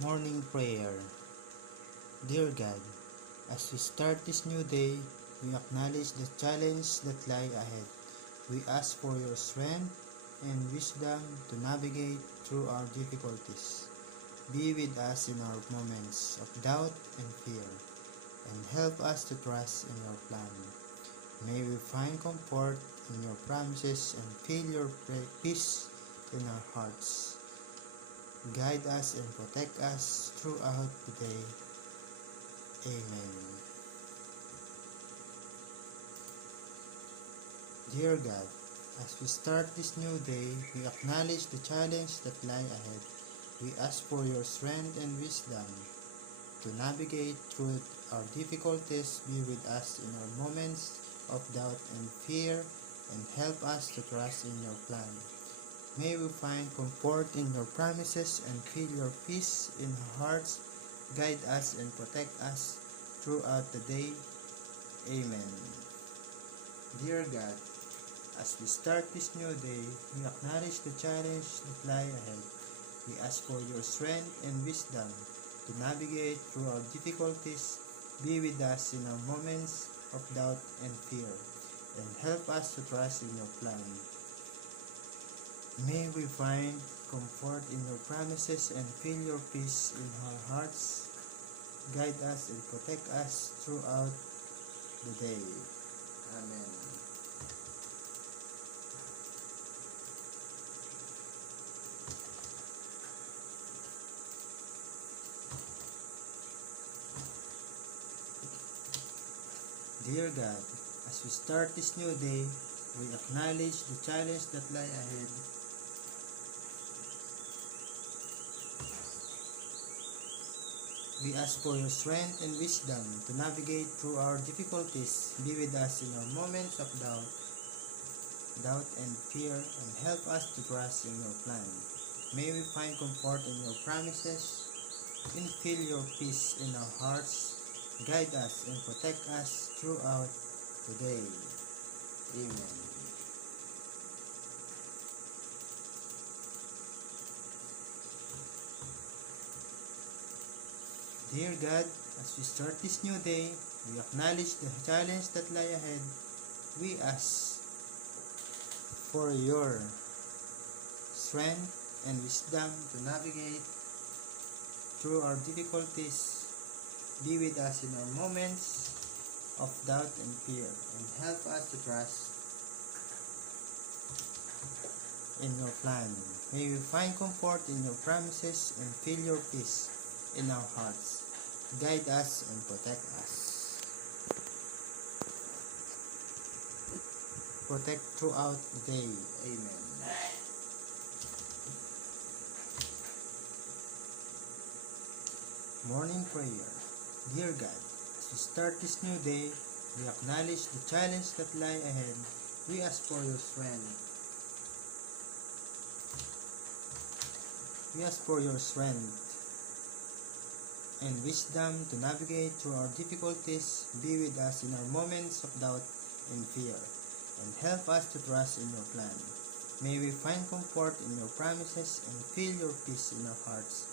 Morning Prayer. Dear God, as we start this new day, we acknowledge the challenge that lie ahead. We ask for your strength and wisdom to navigate through our difficulties. Be with us in our moments of doubt and fear, and help us to trust in your plan. May we find comfort in your promises and feel your peace in our hearts. Guide us and protect us throughout the day. Amen. Dear God, as we start this new day, we acknowledge the challenge that lie ahead. We ask for your strength and wisdom to navigate through our difficulties. Be with us in our moments of doubt and fear, and help us to trust in your plan. May we find comfort in your promises and feel your peace in our hearts. Guide us and protect us throughout the day. Amen. Dear God, as we start this new day, we acknowledge the challenge that lie ahead. We ask for your strength and wisdom to navigate through our difficulties. Be with us in our moments of doubt and fear, and help us to trust in your plan. May we find comfort in your promises and feel your peace in our hearts. Guide us and protect us throughout the day. Amen. Dear God, as we start this new day, we acknowledge the challenge that lie ahead. We ask for your strength and wisdom to navigate through our difficulties. Be with us in our moments of doubt and fear, and help us to trust in your plan. May we find comfort in your promises and feel your peace in our hearts. Guide us and protect us throughout the day. Amen. Dear God, as we start this new day, we acknowledge the challenge that lie ahead. We ask for your strength and wisdom to navigate through our difficulties. Be with us in our moments of doubt and fear, and help us to trust in your plan. May we find comfort in your promises and feel your peace in our hearts. Guide us and protect us. Protect throughout the day. Amen. Morning Prayer. Dear God, as we start this new day, we acknowledge the challenge that lie ahead. We ask for your strength. We ask for your strength and wisdom to navigate through our difficulties. Be with us in our moments of doubt and fear, and help us to trust in your plan. May we find comfort in your promises and feel your peace in our hearts.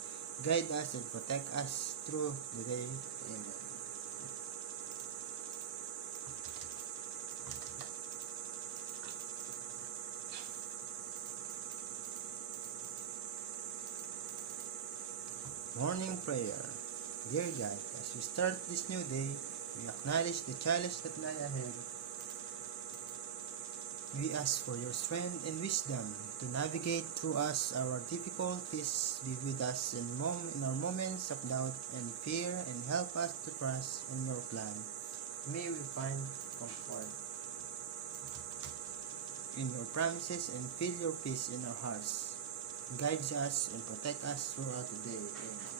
Guide us and protect us through the day. Amen. Morning Prayer. Dear God, as we start this new day, we acknowledge the challenge that lie ahead. We ask for your strength and wisdom to navigate through our difficulties. Be with us in our moments of doubt and fear, and help us to trust in your plan. May we find comfort in your promises and feel your peace in our hearts. Guide us and protect us throughout the day. Amen.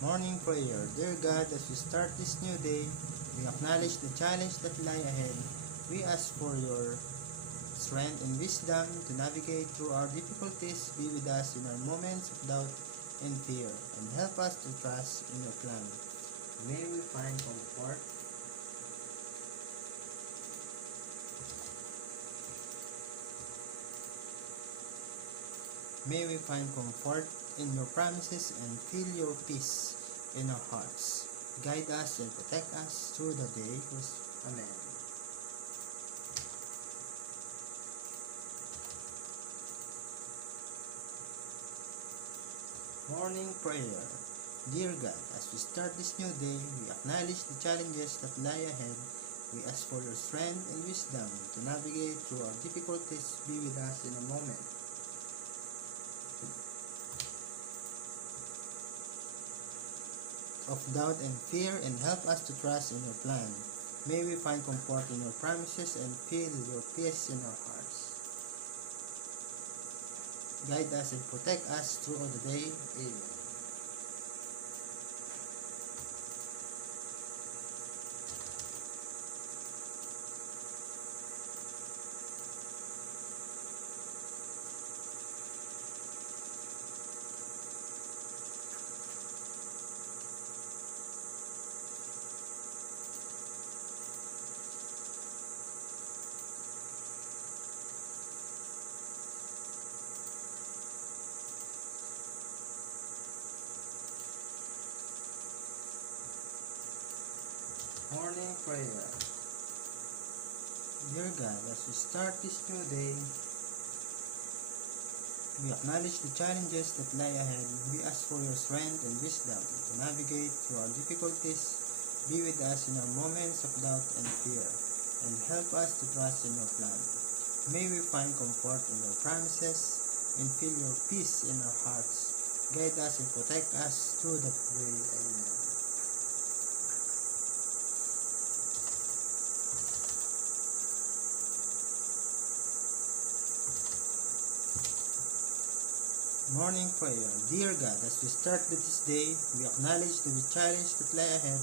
Morning Prayer. Dear God, as we start this new day, we acknowledge the challenge that lie ahead. We ask for your strength and wisdom to navigate through our difficulties. Be with us in our moments of doubt and fear, and help us to trust in your plan. May we find comfort May we find comfort in your promises and feel your peace in our hearts. Guide us and protect us through the day. Amen. Morning Prayer. Dear God, as we start this new day, we acknowledge the challenges that lie ahead. We ask for your strength and wisdom to navigate through our difficulties. Be with us in a moment of doubt and fear, and help us to trust in your plan. May we find comfort in your promises and feel your peace in our hearts. Guide us and protect us through the day. Amen. Morning Prayer. Dear God, as we start this new day, we acknowledge the challenges that lie ahead. We ask for your strength and wisdom to navigate through our difficulties. Be with us in our moments of doubt and fear, and help us to trust in your plan. May we find comfort in your promises and feel your peace in our hearts. Guide us and protect us through the way. Amen. Morning Prayer. Dear God, as we start this day, we acknowledge the challenge that lie ahead.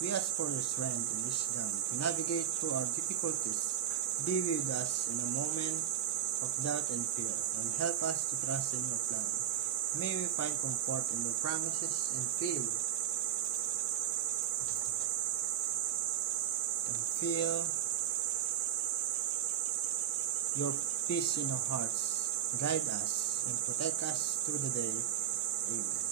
We ask for your strength and wisdom to navigate through our difficulties. Be with us in a moment of doubt and fear, and help us to trust in your plan. May we find comfort in your promises and feel your peace in our hearts. Guide us and protect us through the day. Amen.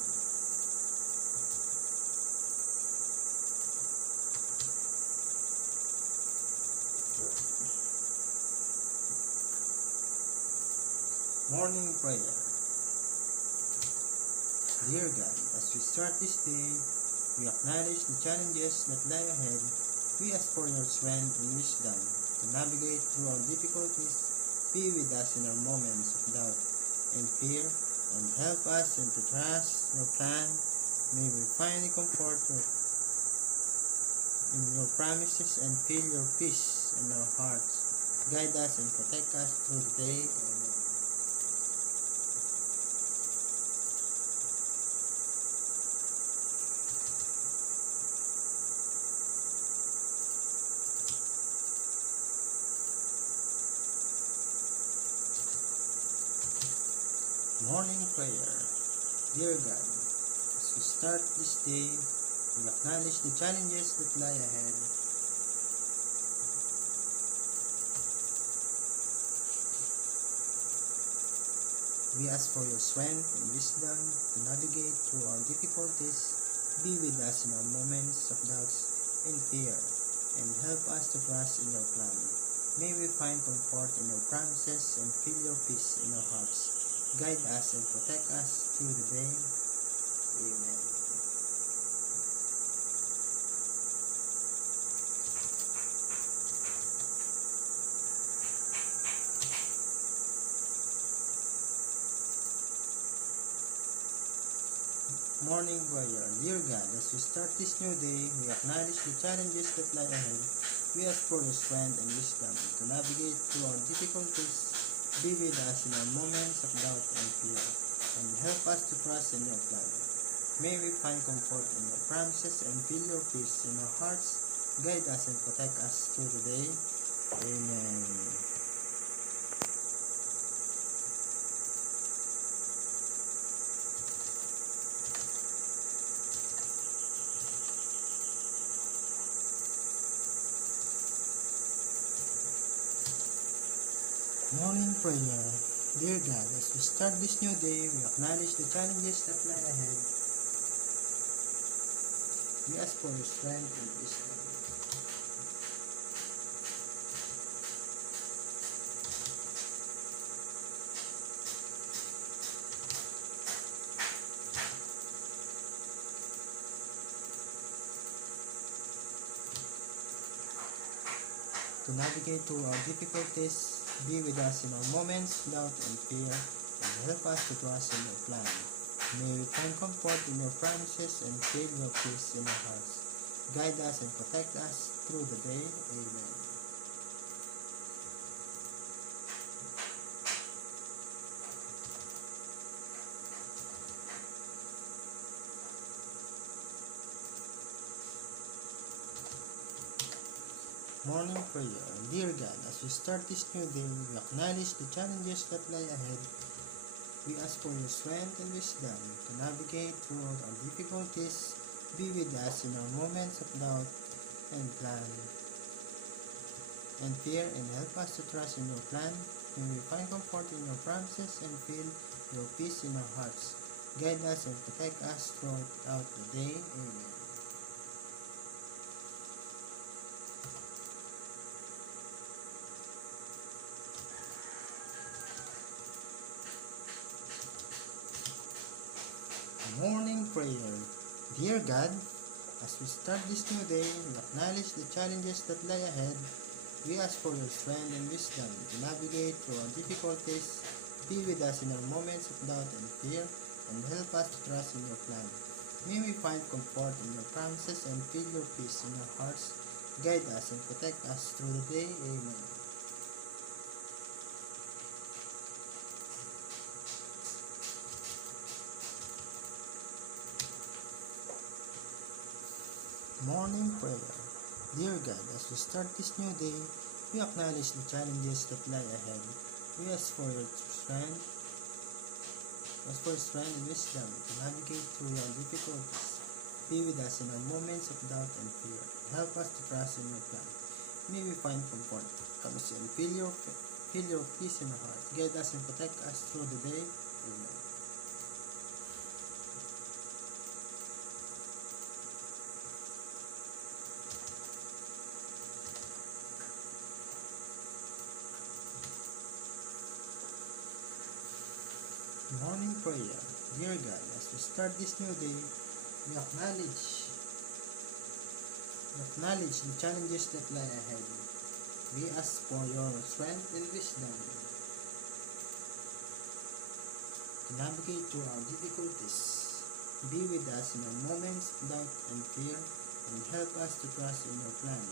Morning Prayer. Dear God, as we start this day, we acknowledge the challenges that lie ahead. We ask for your strength and wisdom to navigate through our difficulties. Be with us in our moments of doubt and fear, and help us and to trust your plan. May we find comfort in your promises and feel your peace in our hearts. Guide us and protect us through the day. Amen. Morning Prayer. Dear God, as we start this day, we acknowledge the challenges that lie ahead. We ask for your strength and wisdom to navigate through our difficulties. Be with us in our moments of doubts and fear, and help us to trust in your plan. May we find comfort in your promises and feel your peace in our hearts. Guide us and protect us through the day. Amen. Morning Prayer. Dear God, as we start this new day, we acknowledge the challenges that lie ahead. We ask for your strength and wisdom to navigate through our difficulties. Be with us in our moments of doubt and fear, and help us to trust in your plan. May we find comfort in your promises and feel your peace in our hearts. Guide us and protect us through the day. Amen. Morning prayer. Dear God, as we start this new day, we acknowledge the challenges that lie ahead. We ask for your strength and wisdom. To navigate through our difficulties, be with us in our moments, doubt and fear, and help us to trust in your plan. May we find comfort in your promises and feel your peace in our hearts. Guide us and protect us through the day. Amen. Morning prayer. Dear God, as we start this new day, we acknowledge the challenges that lie ahead. We ask for your strength and wisdom to navigate through our difficulties. Be with us in our moments of doubt and plan and fear, and help us to trust in your plan. May we find comfort in your promises and feel your peace in our hearts. Guide us and protect us throughout the day. Amen. Morning prayer. Dear God, as we start this new day, we acknowledge the challenges that lie ahead. We ask for your strength and wisdom to navigate through our difficulties. Be with us in our moments of doubt and fear, and help us to trust in your plan. May we find comfort in your promises and feel your peace in our hearts. Guide us and protect us through the day. Amen. Morning prayer. Dear God, as we start this new day, we acknowledge the challenges that lie ahead. We ask for your strength and wisdom to navigate through your difficulties. Be with us in our moments of doubt and fear. Help us to trust in your plan. May we find comfort, and feel your peace in our hearts. Guide us and protect us through the day. Amen. Morning prayer. Dear God, as we start this new day, we acknowledge the challenges that lie ahead. We ask for your strength and wisdom to navigate through our difficulties. Be with us in our moments of doubt and fear, and help us to trust in your plan.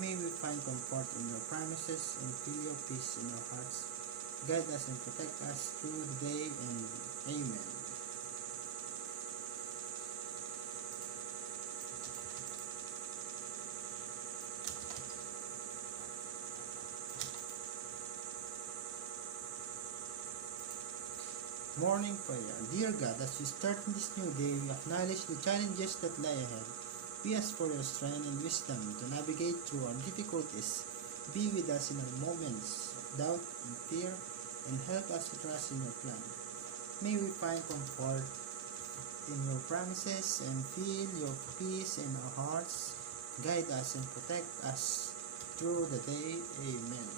May we find comfort in your promises and feel your peace in our hearts. Guide us and protect us through the day, and Amen. Morning prayer. Dear God, as we start this new day, we acknowledge the challenges that lie ahead. We ask for your strength and wisdom to navigate through our difficulties. Be with us in our moments of doubt and fear, and help us to trust in your plan. May we find comfort in your promises and feel your peace in our hearts. Guide us and protect us through the day. Amen.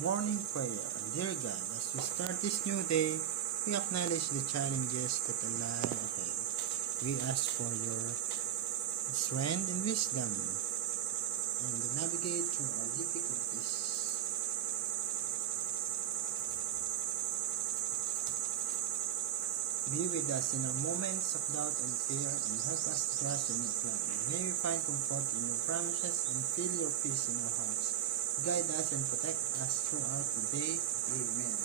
Morning prayer. Dear God, as we start this new day, we acknowledge the challenges that lie ahead. We ask for your strength and wisdom and to navigate through our difficulties. Be with us in our moments of doubt and fear, and help us to trust in your plan. May we find comfort in your promises and feel your peace in our hearts. Guide us and protect us throughout the day. Amen.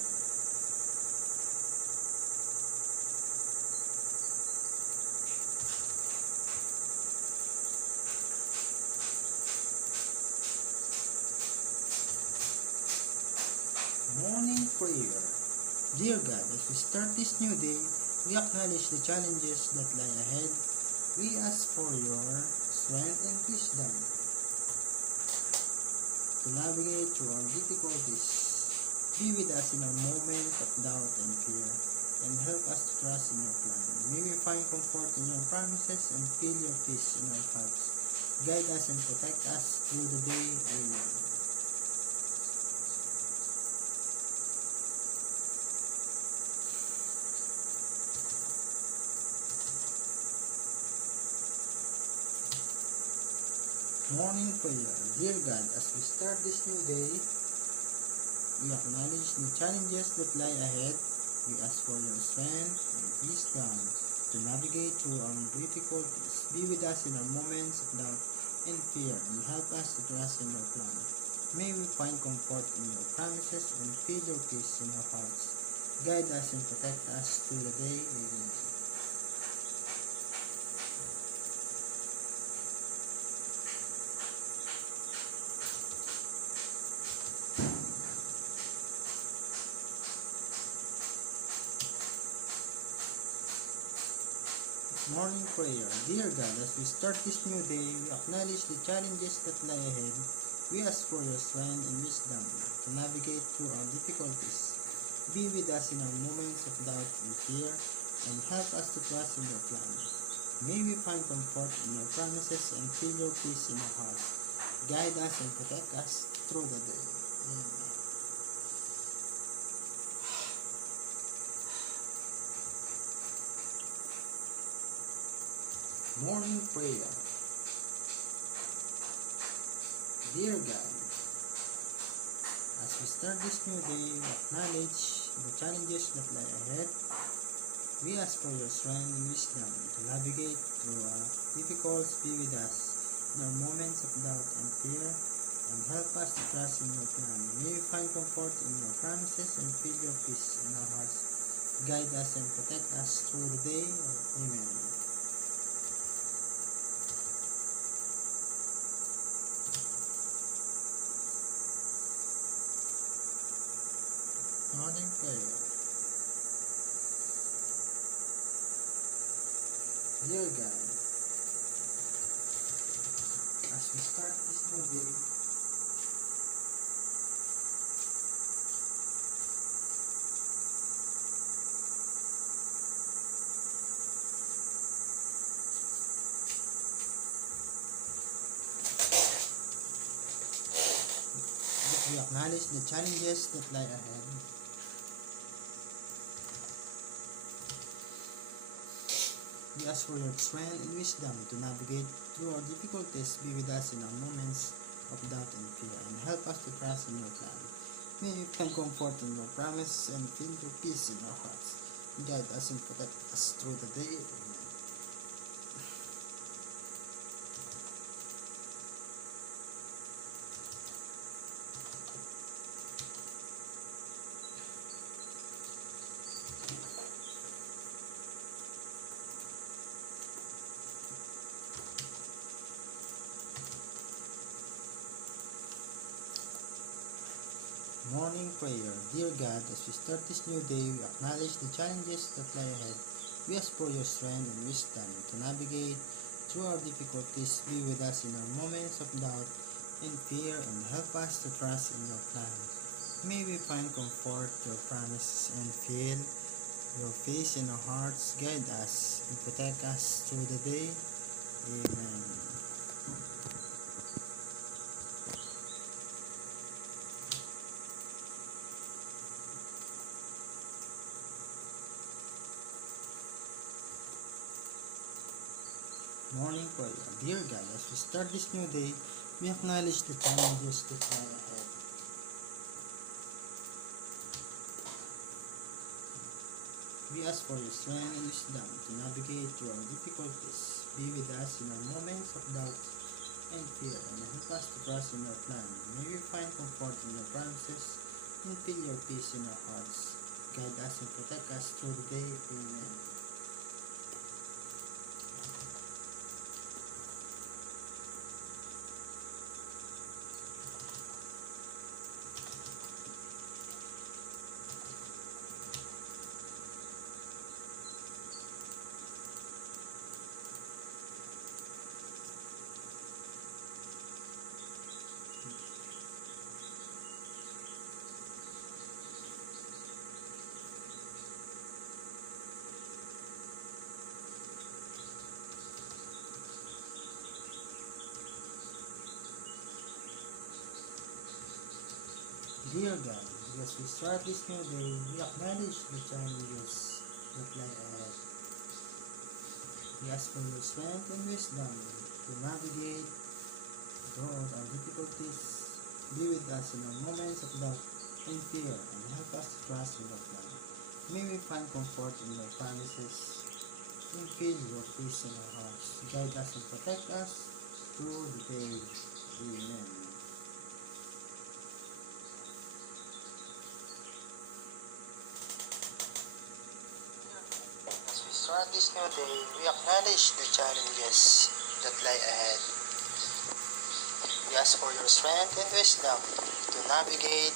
prayer. Dear God, as we start this new day, we acknowledge the challenges that lie ahead. We ask for your strength and wisdom to navigate through our difficulties. Be with us in our moments of doubt and fear, and help us to trust in your plan. May we find comfort in your promises and feel your peace in our hearts. Guide us and protect us through the day. Amen. Morning prayer. Dear God, as we start this new day, we acknowledge the challenges that lie ahead. We ask for your strength and wisdom to navigate through our difficulties. Be with us in our moments of doubt and fear, and help us to trust in your plan. May we find comfort in your promises and feel your peace in our hearts. Guide us and protect us through the day. Amen. Morning prayer. Dear God, as we start this new day, we acknowledge the challenges that lie ahead. We ask for your strength and wisdom to navigate through our difficulties. Be with us in our moments of doubt and fear, and help us to trust in your plan. May we find comfort in your promises and feel your peace in our hearts. Guide us and protect us through the day. Amen. Morning prayer. Dear God, as we start this new day, we acknowledge the challenges that lie ahead. We ask for your strength and wisdom to navigate through our difficulties. Be with us in our moments of doubt and fear, and help us to trust in your plan. May we find comfort in your promises and feel your peace in our hearts. Guide us and protect us through the day. Amen. Morning prayer. Dear God, as we start this new day, we acknowledge the challenges that lie ahead. We ask for your strength and wisdom to navigate through our difficulties. Be with us in our moments of doubt and fear, and help us to trust in your plan. May we find comfort in your promise and feel your peace in our hearts. Guide us and protect us through the day. Amen. Morning prayer. Dear God, as we start this new day, we acknowledge the challenges that lie ahead. We ask for your strength and wisdom to navigate through our difficulties. Be with us in our moments of doubt and fear, and help us to trust in your plan. May we find comfort, your promises, and feel your peace in our hearts. Guide us and protect us through the day. Amen. Morning prayer. Dear God, as we start this new day, we acknowledge the challenges that lie ahead. We ask for your strength and wisdom to navigate through our difficulties. Be with us in our moments of doubt and fear, and help us to trust in your plan. May we find comfort in your promises and feel your peace in our hearts. Guide us and protect us through the day. Amen. Dear God, as we start this new day, we acknowledge the challenges that lie ahead. We ask for your strength and wisdom to navigate through our difficulties. Be with us in our moments of doubt and fear, and help us to trust in your plan. May we find comfort in your promises and feel your peace in our hearts. Guide us and protect us through the day. Amen. As we start this new day, we acknowledge the challenges that lie ahead. We ask for your strength and wisdom to navigate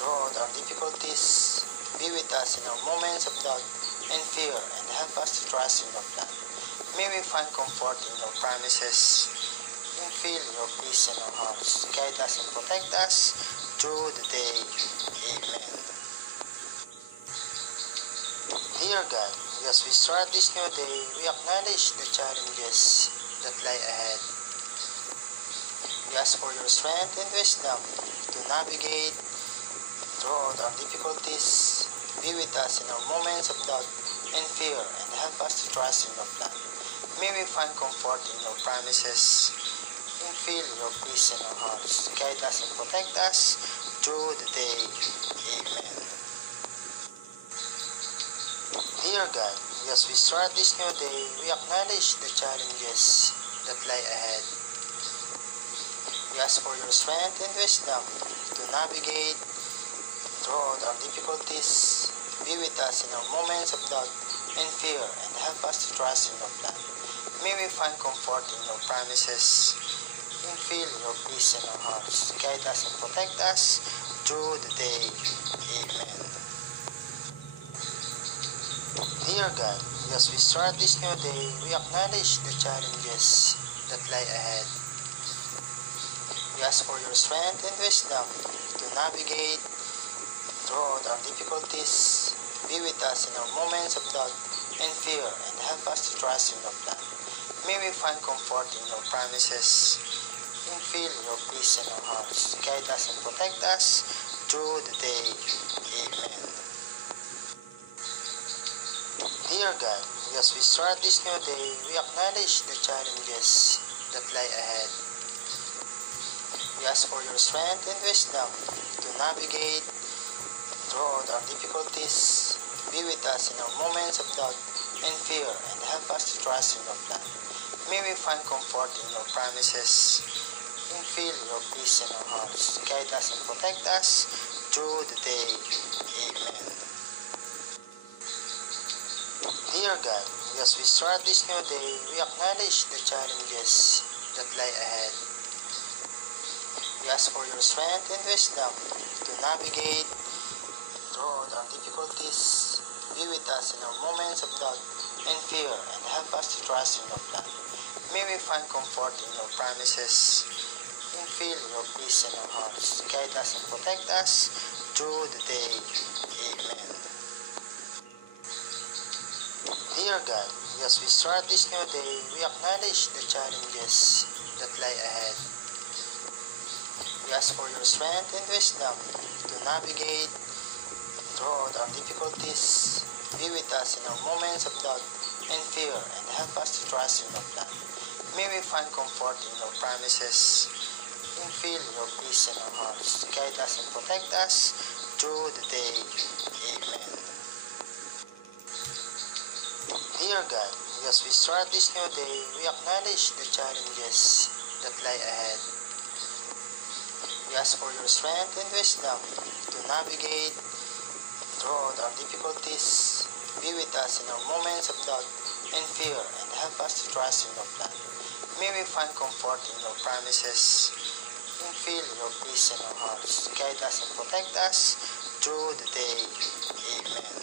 through our difficulties. Be with us in our moments of doubt and fear, and help us to trust in your plan. May we find comfort in your promises and feel your peace in our hearts. Guide us and protect us through the day. Amen. Dear God, as we start this new day, we acknowledge the challenges that lie ahead. We ask for your strength and wisdom to navigate through our difficulties. Be with us in our moments of doubt and fear, and help us to trust in your plan. May we find comfort in your promises and feel your peace in our hearts. Guide us and protect us through the day. Amen. Dear God, as we start this new day, we acknowledge the challenges that lie ahead. We ask for your strength and wisdom to navigate through our difficulties. Be with us in our moments of doubt and fear, and help us to trust in your plan. May we find comfort in your promises and feel your peace in our hearts. Guide us and protect us through the day. Amen. Dear God, as we start this new day, we acknowledge the challenges that lie ahead. We ask for your strength and wisdom to navigate through our difficulties. Be with us in our moments of doubt and fear, and help us to trust in your plan. May we find comfort in your promises and feel your peace in our hearts. Guide us and protect us through the day. Amen. Dear God, as we start this new day, we acknowledge the challenges that lie ahead. We ask for your strength and wisdom to navigate through our difficulties. Be with us in our moments of doubt and fear, and help us to trust in your plan. May we find comfort in your promises and feel your peace in our hearts. Guide us and protect us through the day. Amen. Dear God, as we start this new day, we acknowledge the challenges that lie ahead. We ask for your strength and wisdom to navigate through our difficulties. Be with us in our moments of doubt and fear, and help us to trust in your plan. May we find comfort in your promises and feel your peace in our hearts. Guide us and protect us through the day. Amen. Dear God, as we start this new day, we acknowledge the challenges that lie ahead. We ask for your strength and wisdom to navigate through our difficulties. Be with us in our moments of doubt and fear, and help us to trust in your plan. May we find comfort in your promises and feel your peace in our hearts. Guide us and protect us through the day. Amen. Dear God, as we start this new day, we acknowledge the challenges that lie ahead. We ask for your strength and wisdom to navigate through our difficulties. Be with us in our moments of doubt and fear, and help us to trust in your plan. May we find comfort in your promises and feel your peace in our hearts. Guide us and protect us through the day. Amen.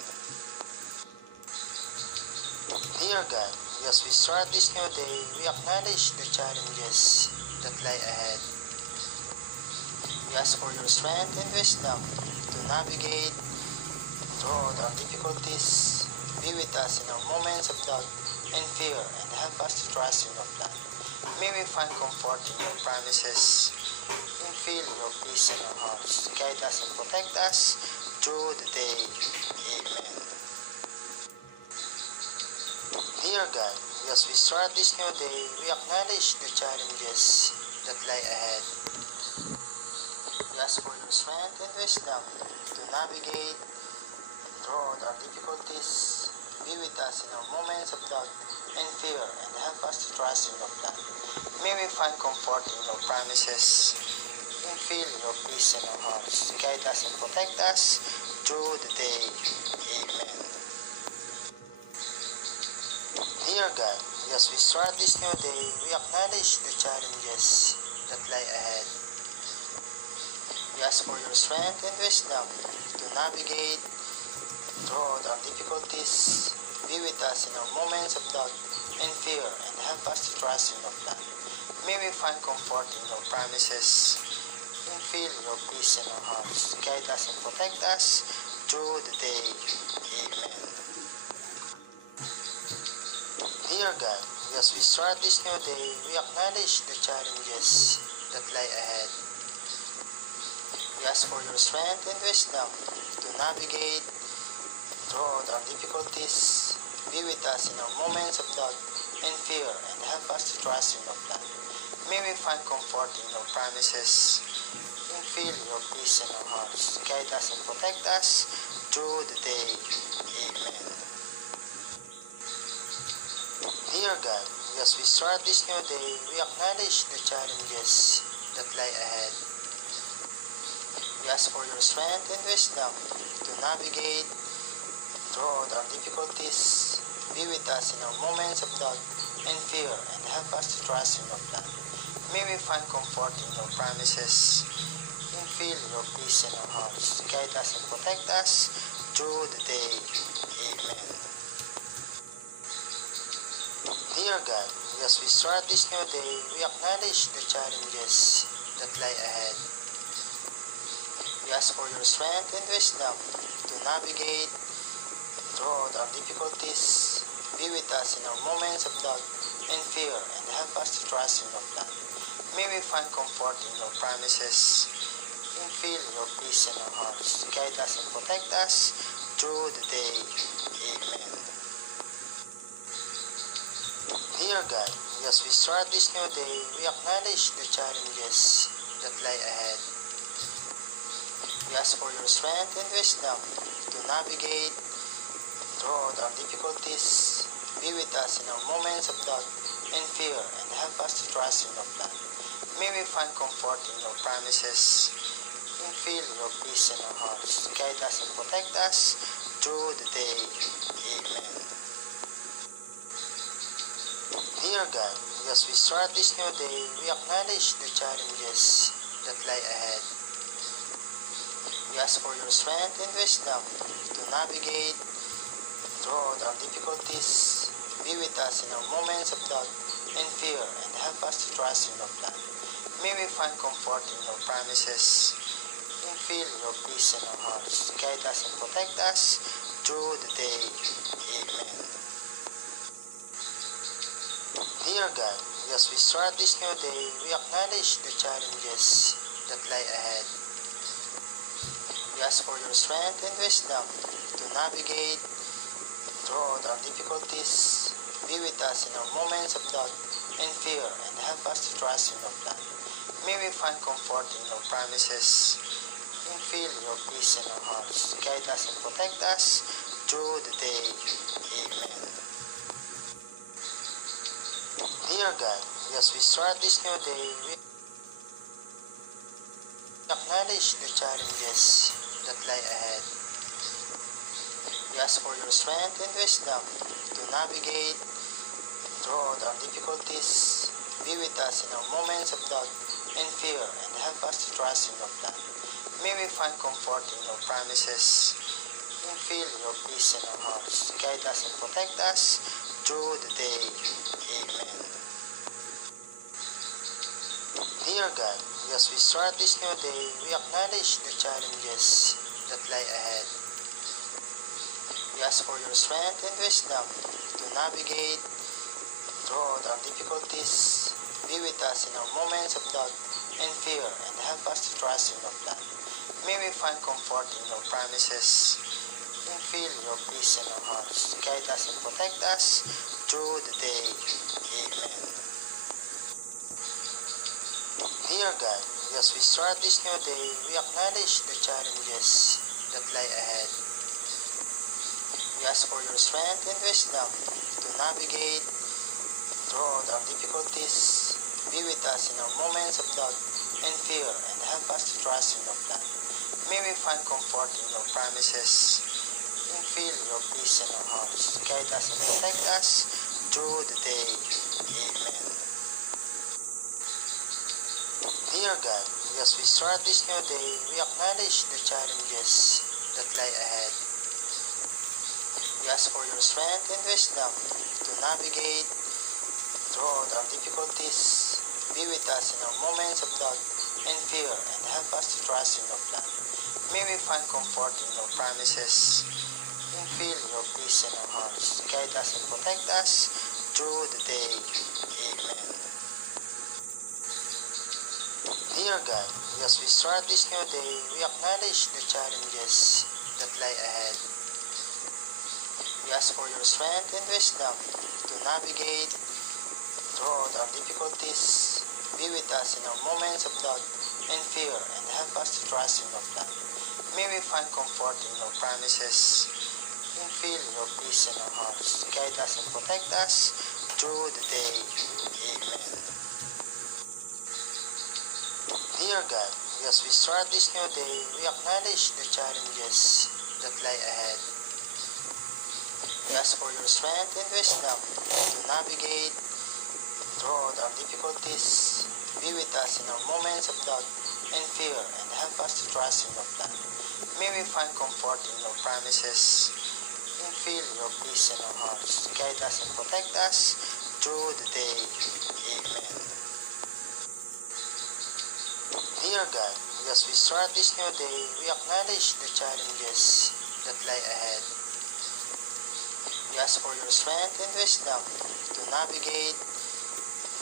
Dear God, as we start this new day, we acknowledge the challenges that lie ahead. We ask for your strength and wisdom to navigate through our difficulties. Be with us in our moments of doubt and fear, and help us to trust in your plan. May we find comfort in your promises and feel your peace in our hearts. Guide us and protect us through the day. Amen. Dear God, as we start this new day, we acknowledge the challenges that lie ahead. We ask for your strength and wisdom to navigate through our difficulties. Be with us in our moments of doubt and fear, and help us to trust in your plan. May we find comfort in your promises and feel your peace in our hearts. Guide us and protect us through the day. Amen. Dear God, as we start this new day, we acknowledge the challenges that lie ahead. We ask for your strength and wisdom to navigate through our difficulties. Be with us in our moments of doubt and fear, and help us to trust in your plan. May we find comfort in your promises and feel your peace in our hearts. Guide us and protect us through the day. Amen. Dear God, as we start this new day, we acknowledge the challenges that lie ahead. We ask for your strength and wisdom to navigate through our difficulties. Be with us in our moments of doubt and fear, and help us to trust in your plan. May we find comfort in your promises and feel your peace in our hearts. Guide us and protect us through the day. Amen. Dear God, as we start this new day, we acknowledge the challenges that lie ahead. We ask for your strength and wisdom to navigate through our difficulties. Be with us in our moments of doubt and fear, and help us to trust in your plan. May we find comfort in your promises and feel your peace in our hearts. Guide us and protect us through the day. Amen. Dear God, as we start this new day, we acknowledge the challenges that lie ahead. We ask for your strength and wisdom to navigate through our difficulties. Be with us in our moments of doubt and fear, and help us to trust in your plan. May we find comfort in your promises and feel your peace in our hearts. Guide us and protect us through the day. Amen. Dear God, as we start this new day, we acknowledge the challenges that lie ahead. We ask for your strength and wisdom to navigate through our difficulties. Be with us in our moments of doubt and fear, and help us to trust in your plan. May we find comfort in your promises and feel your peace in our hearts. Guide us and protect us through the day. Amen. Dear God, as we start this new day, we acknowledge the challenges that lie ahead. We ask for your strength and wisdom to navigate through our difficulties. Be with us in our moments of doubt and fear, and help us to trust in your plan. May we find comfort in your promises and feel your peace in our hearts. Guide us and protect us through the day. Amen. Dear God, as we start this new day, we acknowledge the challenges that lie ahead. We ask for your strength and wisdom to navigate through our difficulties. Be with us in our moments of doubt and fear, and help us to trust in your plan. May we find comfort in your promises and feel your peace in our hearts. Guide us and protect us through the day. Amen. Dear God, as we start this new day, we acknowledge the challenges that lie ahead. We ask for your strength and wisdom to navigate through our difficulties. Be with us in our moments of doubt and fear, and help us to trust in your plan. May we find comfort in your promises and feel your peace in our hearts. Guide us and protect us through the day. Amen. Dear God, as we start this new day, we acknowledge the challenges that lie ahead. We ask for your strength and wisdom to navigate through our difficulties. Be with us in our moments of doubt and fear, and help us to trust in your plan. May we find comfort in your promises and feel your peace in our hearts. Guide us and protect us through the day. Amen. Dear God, as we start this new day, we acknowledge the challenges that lie ahead. We ask for your strength and wisdom to navigate through all our difficulties. Be with us in our moments of doubt and fear, and help us to trust in your plan. May we find comfort in your promises and feel your peace in our hearts. Guide us and protect us through the day. Amen. Dear God, as we start this new day, we acknowledge the challenges that lie ahead. We ask for your strength and wisdom to navigate through all our difficulties. Be with us in our moments of doubt and fear, and help us to trust in your plan. May we find comfort in your promises and feel your peace in our hearts. Guide us and protect us through the day. Amen. Dear God, as we start this new day, we acknowledge the challenges that lie ahead. We ask for your strength and wisdom to navigate through all our difficulties. Be with us in our moments of doubt and fear, and help us to trust in your plan. May we find comfort in your promises and feel your peace in our hearts. Guide us and protect us through the day. Amen. Dear God, as we start this new day, we acknowledge the challenges that lie ahead. We ask for your strength and wisdom to navigate through all our difficulties. Be with us in our moments of doubt and fear, and help us to trust in your plan. May we find comfort in your promises and feel your peace in our hearts. Guide us and protect us through the day. Amen. Dear God, as we start this new day, we acknowledge the challenges that lie ahead. We ask for your strength and wisdom to navigate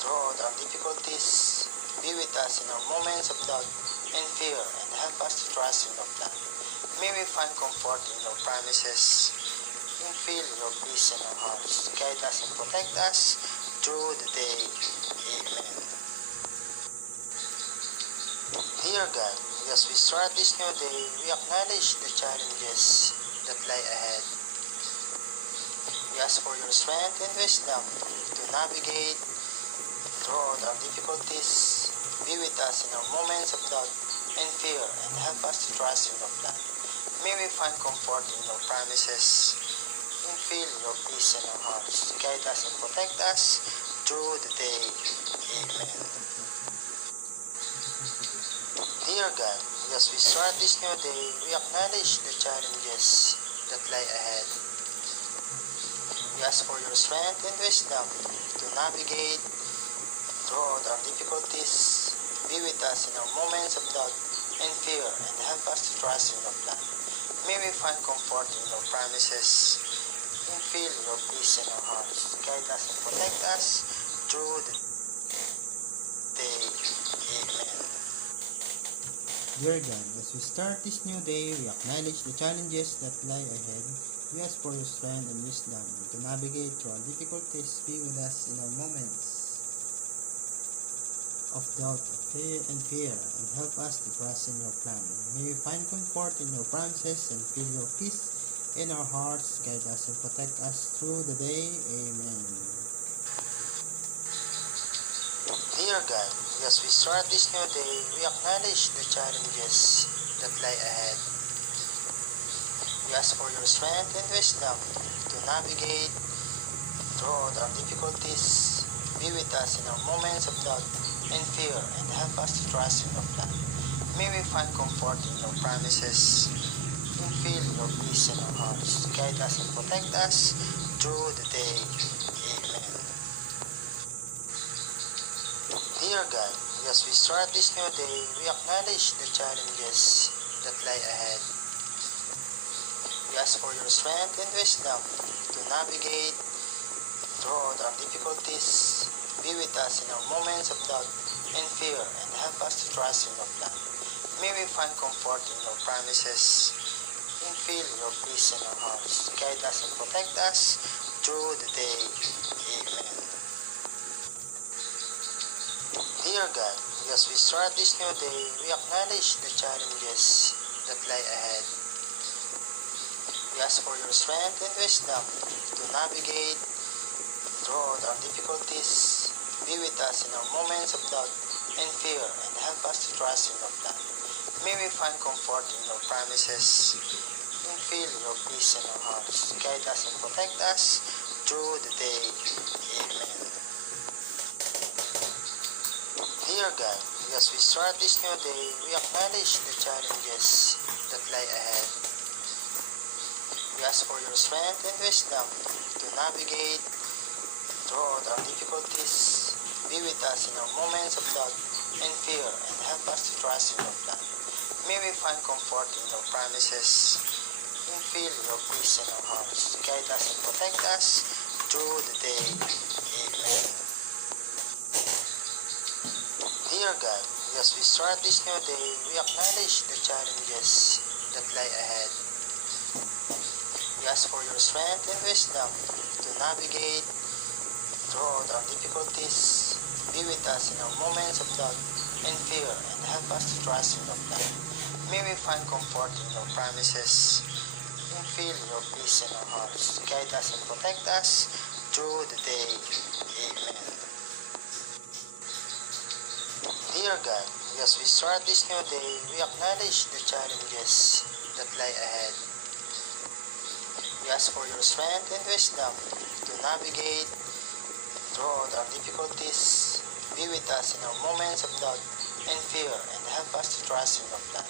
through all our difficulties. Be with us in our moments of doubt and fear, and help us to trust in your plan. May we find comfort in your promises and feel your peace in our hearts. Guide us and protect us through the day. Amen. Dear God, as we start this new day, we acknowledge the challenges that lie ahead. We ask for your strength and wisdom to navigate through all our difficulties. Be with us in our moments of doubt and fear, and help us to trust in your plan. May we find comfort in your promises and feel your peace in our hearts. Guide us and protect us through the day. Amen. Dear God, as we start this new day, we acknowledge the challenges that lie ahead. We ask for your strength and wisdom to navigate through all our difficulties. Be with us in our moments of doubt and fear, and help us to trust in your plan. May we find comfort in your promises and feel your peace in our hearts. Guide us and protect us through the day. Amen. Dear God, as we start this new day, we acknowledge the challenges that lie ahead. We ask for your strength and wisdom to navigate through our difficulties. Be with us in our moments of doubt, of fear, and help us to trust in your plan. May we find comfort in your promises and feel your peace in our hearts. Guide us and protect us through the day. Amen. Dear God, as we start this new day, we acknowledge the challenges that lie ahead. We ask for your strength and wisdom to navigate through all our difficulties. Be with us in our moments of doubt and fear, and help us to trust in your plan. May we find comfort in your promises and feel your peace in our hearts. Guide us and protect us through the day. Amen. Dear God, as we start this new day, we acknowledge the challenges that lie ahead. We ask for your strength and wisdom to navigate through all our difficulties. Be with us in our moments of doubt and fear, and help us to trust in your plan. May we find comfort in your promises and feel your peace in our hearts. Guide us and protect us through the day. Amen. Dear God, as we start this new day, we acknowledge the challenges that lie ahead. We ask for your strength and wisdom to navigate through all our difficulties. Be with us in our moments of doubt and fear, and help us to trust in your plan. May we find comfort in your promises and feel your peace in our hearts. Guide us and protect us through the day. Amen. Dear God, as we start this new day, we acknowledge the challenges that lie ahead. We ask for your strength and wisdom to navigate through all our difficulties. Be with us in our moments of doubt and fear, and help us to trust in your plan. May we find comfort in your promises and feel your peace in our hearts. Guide us and protect us through the day. Amen. Dear God, as we start this new day, we acknowledge the challenges that lie ahead. We ask for your strength and wisdom to navigate through all our difficulties. Be with us in our moments of doubt and fear, and help us to trust in your plan. May we find comfort in your promises and feel your peace in our hearts. Guide us and protect us through the day. Amen. Dear God, as we start this new day, we acknowledge the challenges that lie ahead. We ask for your strength and wisdom to navigate through all our difficulties. Be with us in our moments of doubt and fear, and help us to trust in your plan.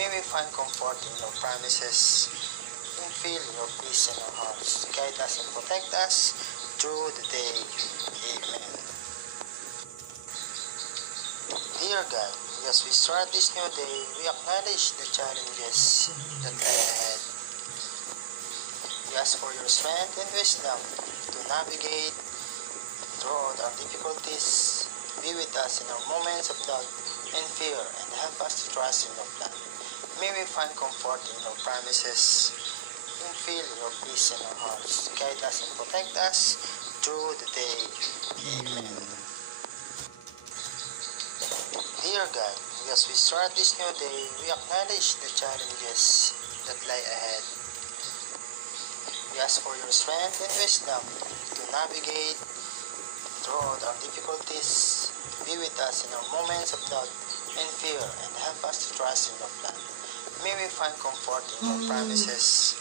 May we find comfort in your promises and feel your peace in our hearts. Guide us and protect us through the day. Amen. Dear God, as we start this new day, we acknowledge the challenges that lie ahead. We ask for your strength and wisdom to navigate through all our difficulties. Be with us in our moments of doubt and fear, and help us to trust in your plan. May we find comfort in your promises and feel your peace in our hearts. Guide us and protect us through the day. Amen. Dear God, as we start this new day, we acknowledge the challenges that lie ahead. We ask for your strength and wisdom to navigate through all our difficulties. Be with us in our moments of doubt and fear, and help us to trust in your plan. May we find comfort in your promises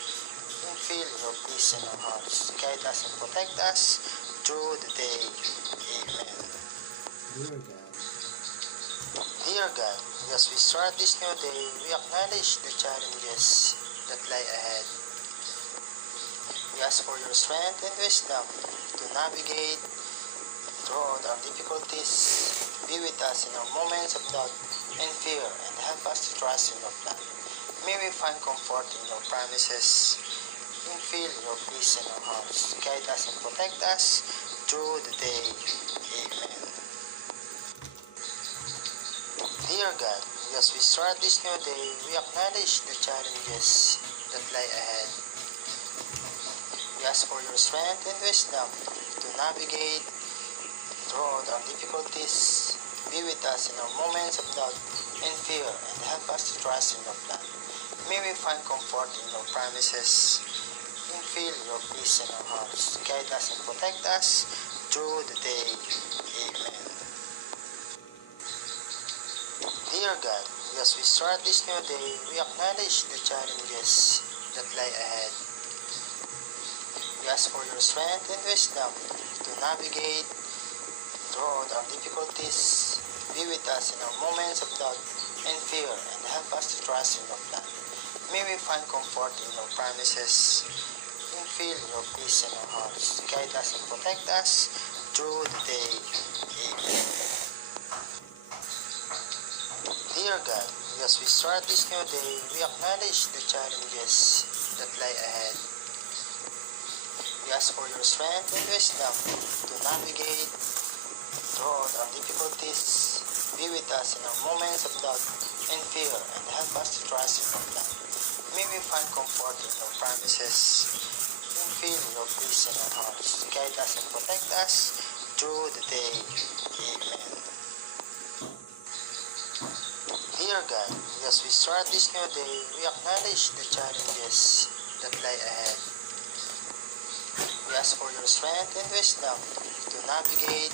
and feel your peace in our hearts. Guide us and protect us through the day. Amen. Dear God. Dear God, as we start this new day, we acknowledge the challenges that lie ahead. We ask for your strength and wisdom to navigate through all our difficulties. Be with us in our moments of doubt and fear, and help us to trust in your plan. May we find comfort in your promises and feel your peace in our hearts. Guide us and protect us through the day. Amen. Dear God, as we start this new day, we acknowledge the challenges that lie ahead. We ask for your strength and wisdom to navigate through all our difficulties. Be with us in our moments of doubt and fear, and help us to trust in your plan. May we find comfort in your promises and feel your peace in our hearts. Guide us and protect us through the day. Amen. Dear God, as we start this new day, we acknowledge the challenges that lie ahead. We ask for your strength and wisdom to navigate through all our difficulties. Be with us in our moments of doubt and fear, and help us to trust in your plan. May we find comfort in your promises and feel your peace in our hearts. Guide us and protect us through the day. Amen. Dear God, as we start this new day, we acknowledge the challenges that lie ahead. We ask for your strength and wisdom to navigate through all our difficulties. Be with us in our moments of doubt and fear, and help us to trust in your plan. May we find comfort in your promises and feel your peace in our hearts. Guide us and protect us through the day. Amen. Dear God, as we start this new day, we acknowledge the challenges that lie ahead. We ask for your strength and wisdom to navigate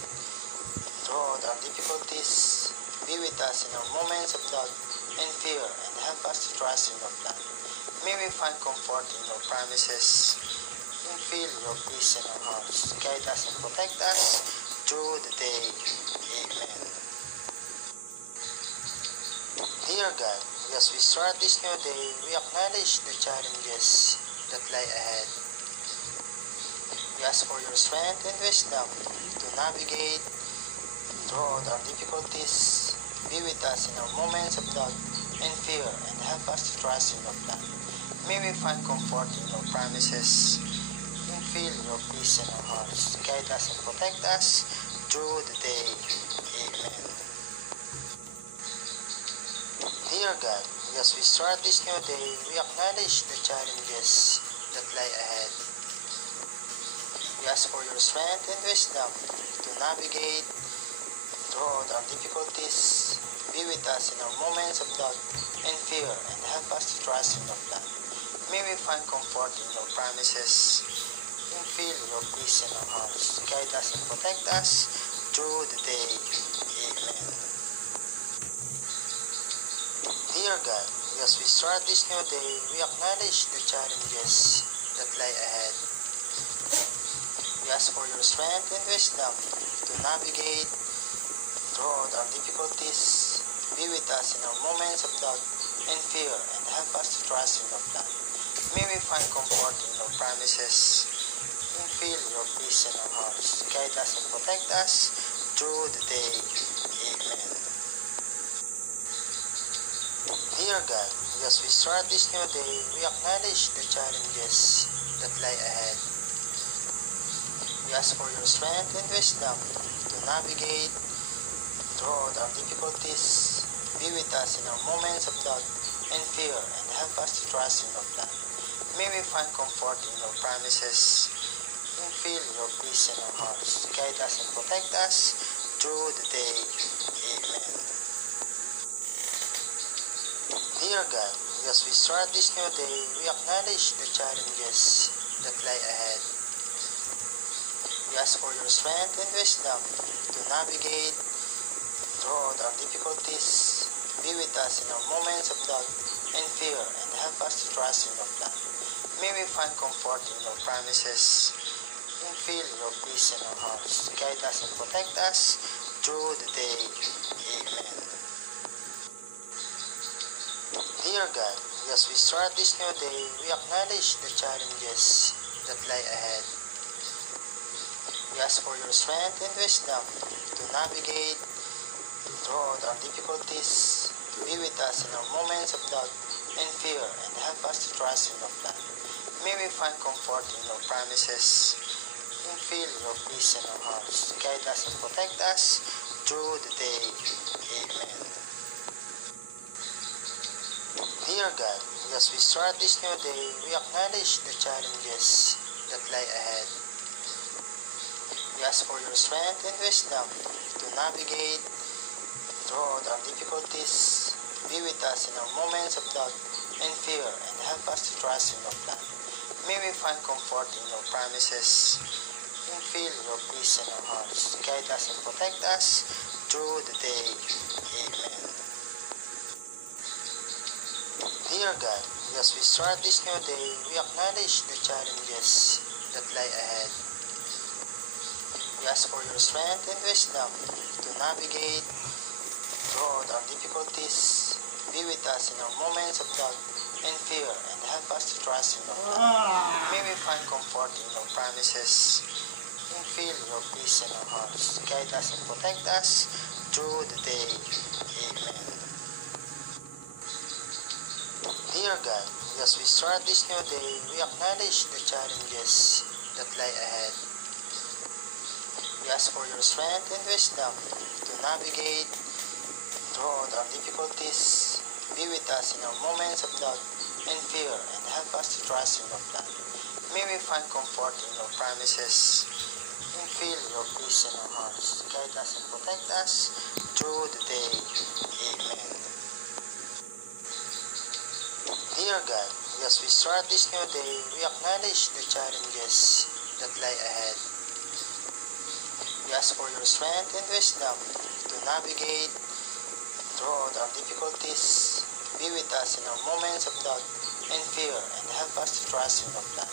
through all our difficulties. Be with us in our moments of doubt and fear, and help us to trust in your plan. May we find comfort in your promises and feel your peace in our hearts. Guide us and protect us through the day. Amen. Dear God, as we start this new day, we acknowledge the challenges that lie ahead. We ask for your strength and wisdom to navigate through all our difficulties. Be with us in our moments of doubt and fear, and help us to trust in your plan. May we find comfort in your promises and feel your peace in our hearts. Guide us and protect us through the day. Amen. Dear God, as we start this new day, we acknowledge the challenges that lie ahead. We ask for your strength and wisdom to navigate through all our difficulties. Be with us in our moments of doubt and fear, and help us to trust in your plan. May we find comfort in your promises and feel your peace in our hearts. Guide us and protect us through the day. Amen. Dear God, as we start this new day, we acknowledge the challenges that lie ahead. We ask for your strength and wisdom to navigate through all our difficulties. Be with us in our moments of doubt and fear, and help us to trust in your plan. May we find comfort in your promises and feel your peace in our hearts. Guide us and protect us through the day. Amen. Dear God, as we start this new day, we acknowledge the challenges that lie ahead. We ask for your strength and wisdom to navigate through all our difficulties. Be with us in our moments of doubt and fear, and help us to trust in your plan. May we find comfort in your promises and feel your peace in our hearts. Guide us and protect us through the day. Amen. Dear God, as we start this new day, we acknowledge the challenges that lie ahead. We ask for your strength and wisdom to navigate through all our difficulties. Be with us in our moments of doubt and fear, and help us to trust in your plan. May we find comfort in your promises and feel your peace in our hearts. Guide us and protect us through the day. Amen. Dear God, as we start this new day, we acknowledge the challenges that lie ahead. We ask for your strength and wisdom to navigate through all our difficulties. Be with us in our moments of doubt and fear, and help us to trust in your plan. May we find comfort in your promises and feel your peace in our hearts. Guide us and protect us through the day. Amen. Dear God, as we start this new day, we acknowledge the challenges that lie ahead. We ask for your strength and wisdom to navigate through all our difficulties. Be with us in our moments of doubt and fear, and help us to trust in your plan. May we find comfort in your promises and feel your peace in our hearts. Guide us and protect us through the day. Amen. Dear God, as we start this new day, we acknowledge the challenges that lie ahead. We ask for your strength and wisdom to navigate through all our difficulties. Be with us in our moments of doubt and fear, and help us to trust in your plan. May we find comfort in your promises and feel your peace in our hearts. Guide us and protect us through the day. Amen. Dear God, as we start this new day, we acknowledge the challenges that lie ahead. We ask for your strength and wisdom to navigate throughout our difficulties. Be with us in our moments of doubt and fear, and help us to trust in your plan. May we find comfort in your promises and feel your peace in our hearts. Guide us and protect us through the day. Amen. Dear God, as we start this new day, we acknowledge the challenges that lie ahead. We ask for your strength and wisdom to navigate throughout our difficulties. Be with us in our moments of doubt and fear, and help us to trust in your plan.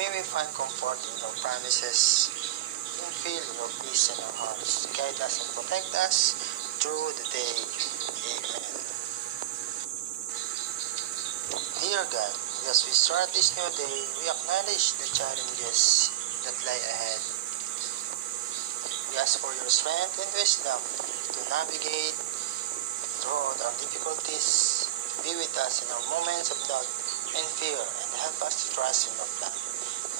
May we find comfort in your promises and feel your peace in our hearts. Guide us and protect us through the day. Amen. Dear God, as we start this new day, we acknowledge the challenges that lie ahead. We ask for your strength and wisdom to navigate throughout our difficulties. Be with us in our moments of doubt and fear, and help us to trust in your plan.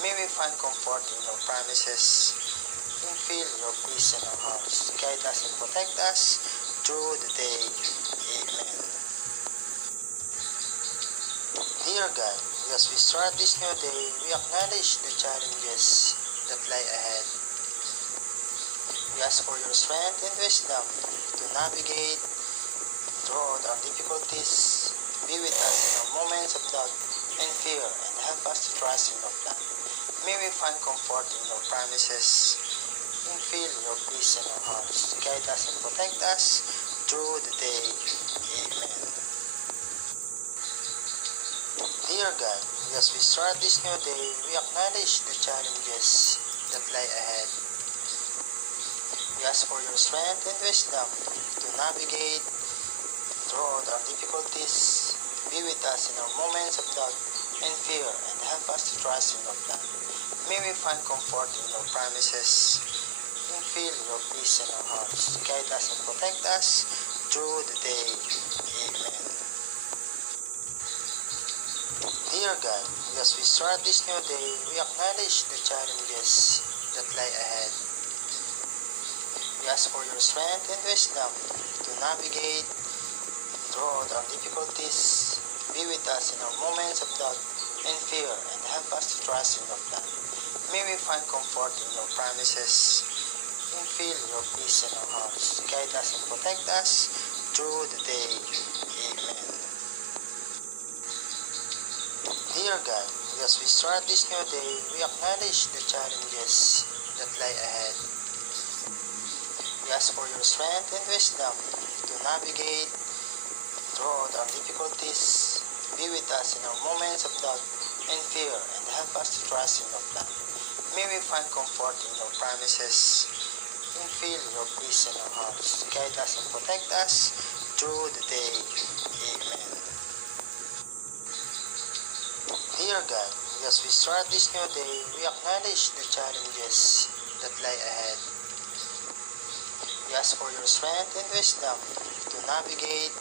May we find comfort in your promises and feel your peace in our hearts. Guide us and protect us through the day. Amen. Dear God, as we start this new day, we acknowledge the challenges that lie ahead. We ask for your strength and wisdom to navigate throughout our difficulties. Be with us in our moments of doubt and fear, and help us to trust in your plan. May we find comfort in your promises and feel your peace in our hearts. Guide us and protect us through the day. Amen. Dear God, as we start this new day, we acknowledge the challenges that lie ahead. We ask for your strength and wisdom to navigate throughout our difficulties. Be with us in our moments of doubt and fear, and help us to trust in your plan. May we find comfort in your promises and feel your peace in our hearts. Guide us and protect us through the day. Amen. Dear God, as we start this new day, we acknowledge the challenges that lie ahead. We ask for your strength and wisdom to navigate throughout our difficulties. Be with us in our moments of doubt and fear, and help us to trust in your plan. May we find comfort in your promises and feel your peace in our hearts. Guide us and protect us through the day. Amen. Dear God, as we start this new day, we acknowledge the challenges that lie ahead. We ask for your strength and wisdom to navigate throughout our difficulties. Be with us in our moments of doubt and fear, and help us to trust in your plan. May we find comfort in your promises and feel your peace in our hearts. Guide us and protect us through the day. Amen. Dear God, as we start this new day, we acknowledge the challenges that lie ahead. We ask for your strength and wisdom to navigate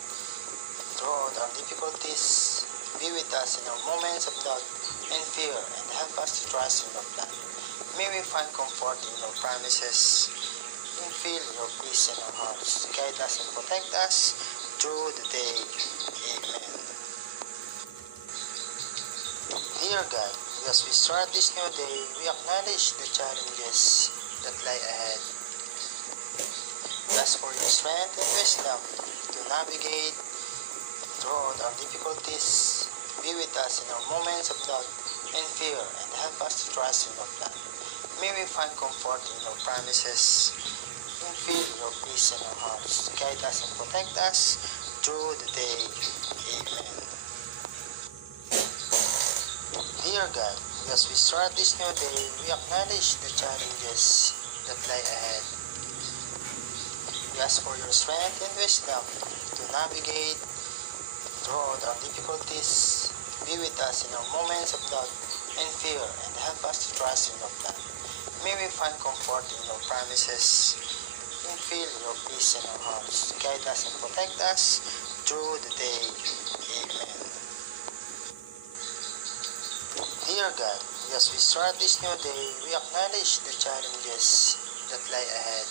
throughout our difficulties. Be with us in our moments of doubt and fear, and help us to trust in your plan. May we find comfort in your promises and feel your peace in our hearts. Guide us and protect us through the day. Amen. Dear God, as we start this new day, we acknowledge the challenges that lie ahead. We ask for your strength and wisdom to navigate throughout our difficulties. Be with us in our moments of doubt and fear, and help us to trust in your plan. May we find comfort in your promises and feel your peace in our hearts. Guide us and protect us through the day. Amen. Dear God, as we start this new day, we acknowledge the challenges that lie ahead. We ask for your strength and wisdom to navigate throughout our difficulties. Be with us in our moments of doubt and fear, and help us to trust in your plan. May we find comfort in your promises and feel your peace in our hearts. Guide us and protect us through the day. Amen. Dear God, as we start this new day, we acknowledge the challenges that lie ahead.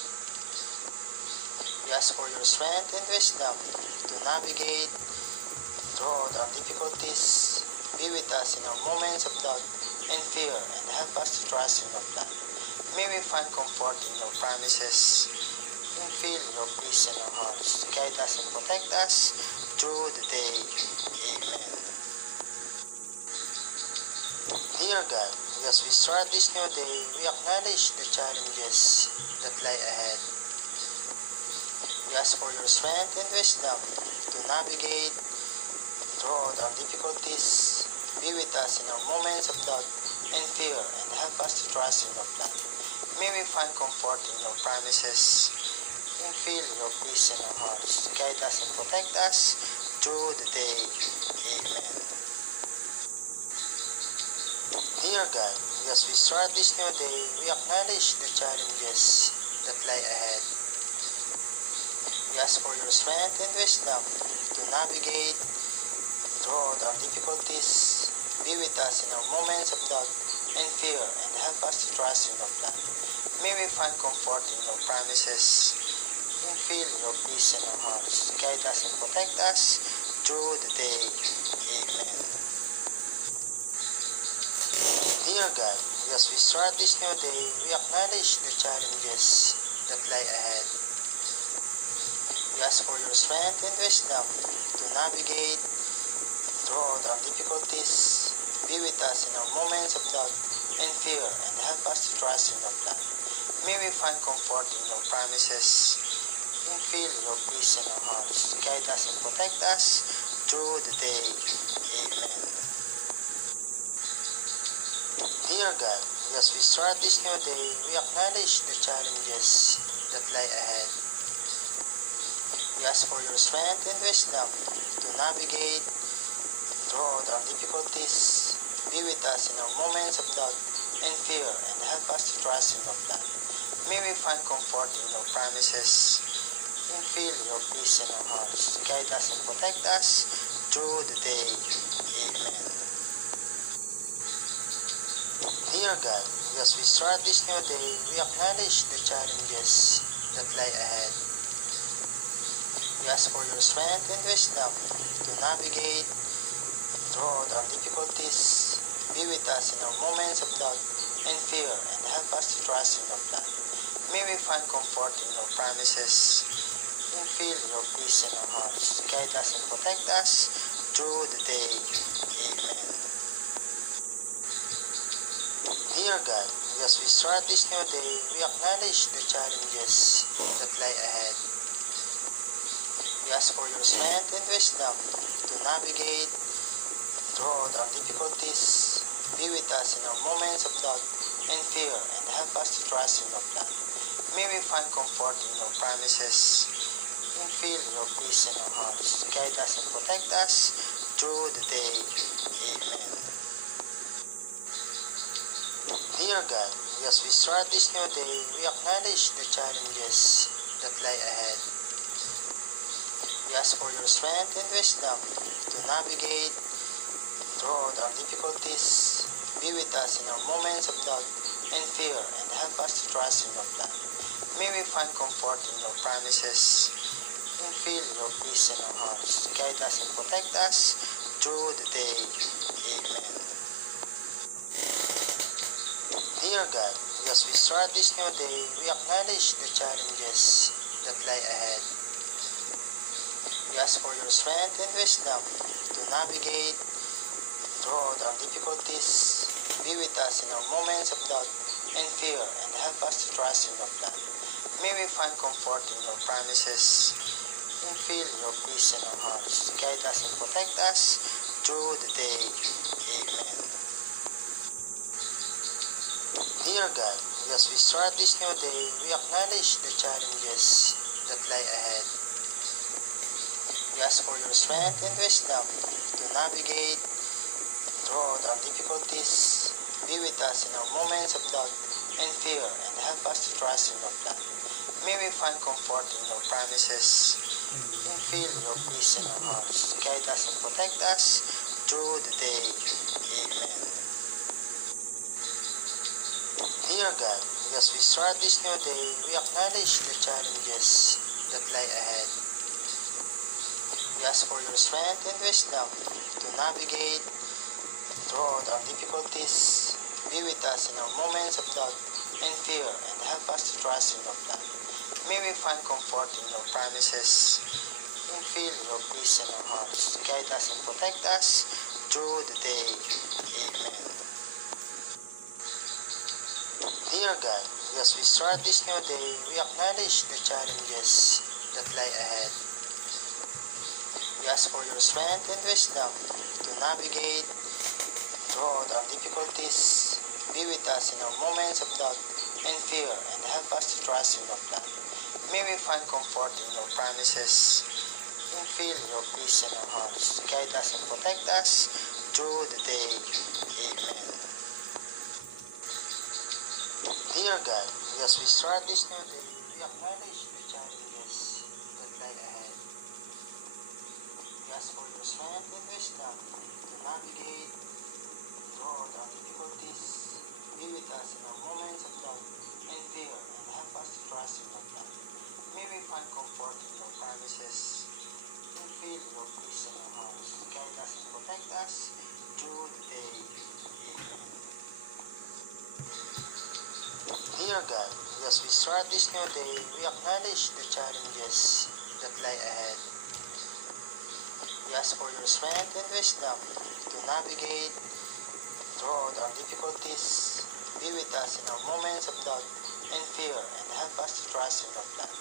We We ask for your strength and wisdom to navigate through our difficulties. Be with us in our moments of doubt and fear, and help us to trust in your plan. May we find comfort in your promises and feel your peace in our hearts. Guide us and protect us through the day. Amen. Dear God, as we start this new day, we acknowledge the challenges that lie ahead. We ask for your strength and wisdom to navigate through our difficulties. Be with us in our moments of doubt and fear, and help us to trust in your plan. May we find comfort in your promises and feel your peace in our hearts. Guide us and protect us through the day. Amen. Dear God, as we start this new day, we acknowledge the challenges that lie ahead. We ask for your strength and wisdom to navigate through our difficulties. Be with us in our moments of doubt and fear, and help us to trust in your plan. May we find comfort in your promises and feel your peace in our hearts. Guide us and protect us through the day. Amen. Dear God, as we start this new day, we acknowledge the challenges that lie ahead. We ask for your strength and wisdom to navigate through our difficulties. Be with us in our moments of doubt and fear, and help us to trust in your plan. May we find comfort in your promises and feel your peace in our hearts. Guide us and protect us through the day. Amen. Dear God, as we start this new day, we acknowledge the challenges that lie ahead. We ask for your strength and wisdom to navigate through our difficulties. Be with us in our moments of doubt and fear, and help us to trust in your plan. May we find comfort in your promises and feel your peace in our hearts. Guide us and protect us through the day. Amen. Dear God, as we start this new day, we acknowledge the challenges that lie ahead. We ask for your strength and wisdom to navigate through our difficulties. Be with us in our moments of doubt and fear, and help us to trust in your plan. May we find comfort in your promises and feel your peace in our hearts. Guide us and protect us through the day. Amen. Dear God, as we start this new day, we acknowledge the challenges that lie ahead. We ask for your strength and wisdom to navigate through our difficulties. Be with us in our moments of doubt and fear, and help us to trust in your plan. May we find comfort in your promises and feel your peace in our hearts. Guide us and protect us through the day. Amen. Dear God, as we start this new day, we acknowledge the challenges that lie ahead. We ask for your strength and wisdom to navigate through our difficulties. Be with us in our moments of doubt and fear, and help us to trust in your plan. May we find comfort in your promises and feel your peace in our hearts. Guide us and protect us through the day. Amen. Dear God, as we start this new day, we acknowledge the challenges that lie ahead. We ask for your strength and wisdom to navigate through our difficulties. Be with us in our moments of doubt and fear, and help us to trust in your plan. May we find comfort in your promises and feel your peace in our hearts. Guide us and protect us through the day. Amen. Dear God, as we start this new day, we acknowledge the challenges that lie ahead. We ask for your strength and wisdom to navigate through our difficulties. Be with us in our moments of doubt and fear, and help us to trust in your plan. May we find comfort in your promises and feel your peace in our hearts. Guide us and protect us through the day. Amen. Dear God, as we start this new day, we acknowledge the challenges that lie ahead. We ask for your strength and wisdom to navigate throughout our difficulties. Be with us in our moments of doubt and fear, and help us to trust in your plan. May we find comfort in your promises and feel your peace in our hearts. Guide us and protect us through the day. Amen. Dear God, as we start this new day, we acknowledge the challenges that lie ahead. We ask for your strength and wisdom to navigate throughout our difficulties. Be with us in our moments of doubt and fear, and help us to trust in your plan. May we find comfort in your promises and feel your peace in our hearts. Guide us and protect us through the day. Amen. Dear God, as we start this new day, we acknowledge the challenges that lie ahead. We ask for your strength and wisdom to navigate throughout our difficulties. Be with us in our moments of doubt and fear, and help us to trust in your plan. May we find comfort in your promises and feel your peace in our hearts. Guide us and protect us through the day. Amen. Dear God, as we start this new day, we acknowledge the challenges that lie ahead. We ask for your strength and wisdom to navigate throughout our difficulties. Be with us in our moments of doubt and fear, and help us to trust in your plan.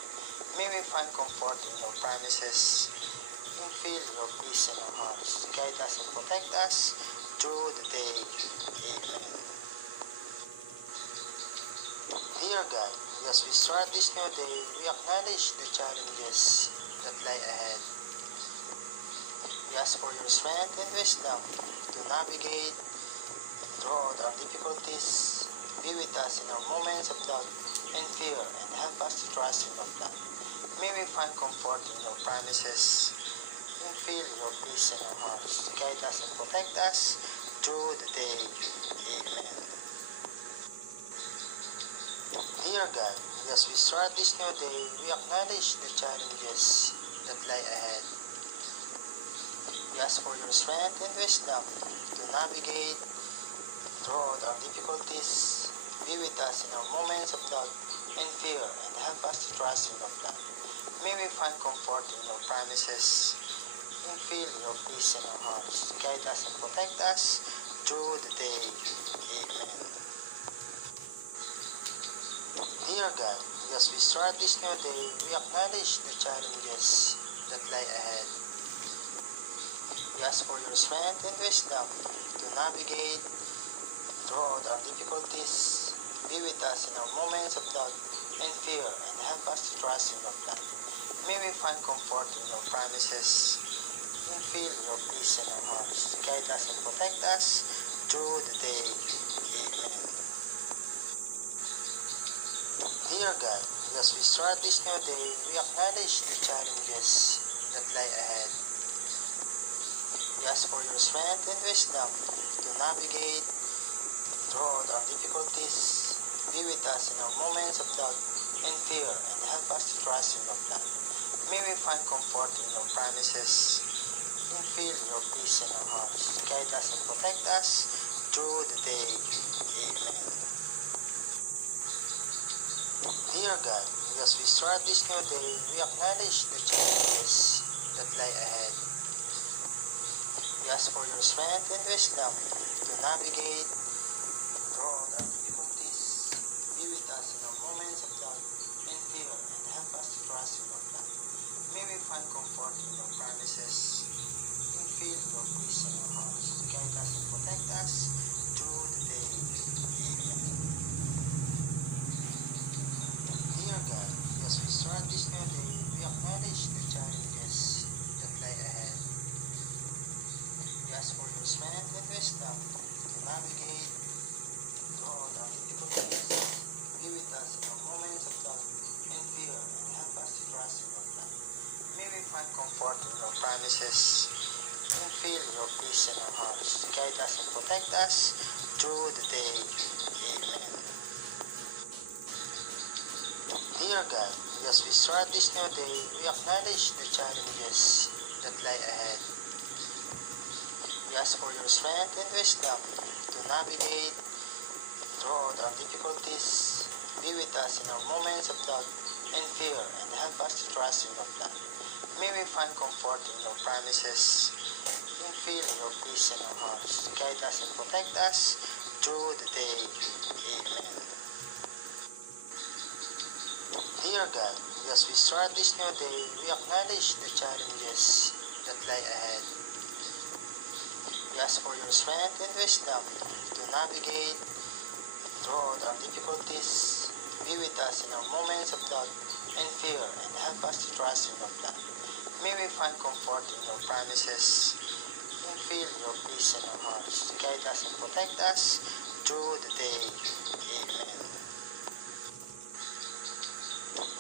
May we find comfort in your promises and feel your peace in our hearts. Guide us and protect us through the day. Amen. Dear God, as we start this new day, we acknowledge the challenges that lie ahead. We ask for your strength and wisdom to navigate throughout our difficulties. Be with us in our moments of doubt and fear, and help us to trust in your plan. May we find comfort in your promises and feel your peace in our hearts. Guide us and protect us through the day. Amen. Dear God, as we start this new day, we acknowledge the challenges that lie ahead. We ask for your strength and wisdom to navigate throughout our difficulties. Be with us in our moments of doubt and fear, and help us to trust in your plan. May we find comfort in your promises and feel your peace in our hearts. Guide us and protect us through the day. Amen. Dear God, as we start this new day, we acknowledge the challenges that lie ahead. We ask for your strength and wisdom to navigate throughout our difficulties. Be with us in our moments of doubt and fear, and help us to trust in your plan. May we find comfort in your promises and feel your peace in our hearts. Guide us and protect us through the day. Amen. Dear God, as we start this new day, we acknowledge the challenges that lie ahead. We ask for your strength and wisdom to navigate throughout our difficulties. Be with us in our moments of doubt and fear, and help us to trust in your plan. May we find comfort in your promises and feel your peace in our hearts. Guide us and protect us through the day. Amen. Dear God, as we start this new day, we acknowledge the challenges that lie ahead. We ask for your strength and wisdom to navigate throughout our difficulties. Be with us in our moments of doubt and fear, and help us to trust in your plan. May we find comfort in your promises and feel your peace in our hearts. Guide us and protect us through the day. Amen. Dear God, as we start this new day, we acknowledge the challenges that lie ahead. We ask for your strength and wisdom to navigate throughout our difficulties. Be with us in our moments of doubt and fear, and help us to trust in your plan. May we find comfort in your promises and feel your peace in our hearts. Guide us and protect us through the day. Amen. Dear Dear God, as we start this new day, we acknowledge the challenges that lie ahead. We ask for your strength and wisdom to navigate through our difficulties. Be with us in our moments of doubt and fear, and help us to trust in your plan. May we find comfort in your promises and feel your peace in our hearts. Guide us and protect us through the day. Amen. Dear God, as we start this new day, we acknowledge the challenges that lie ahead. We ask for your strength and wisdom to navigate through our difficulties. Be with us in our moments of doubt and fear, and help us to trust in your plan. May we find comfort in your promises and feel your peace in our hearts. Guide us and protect us through the day. Amen.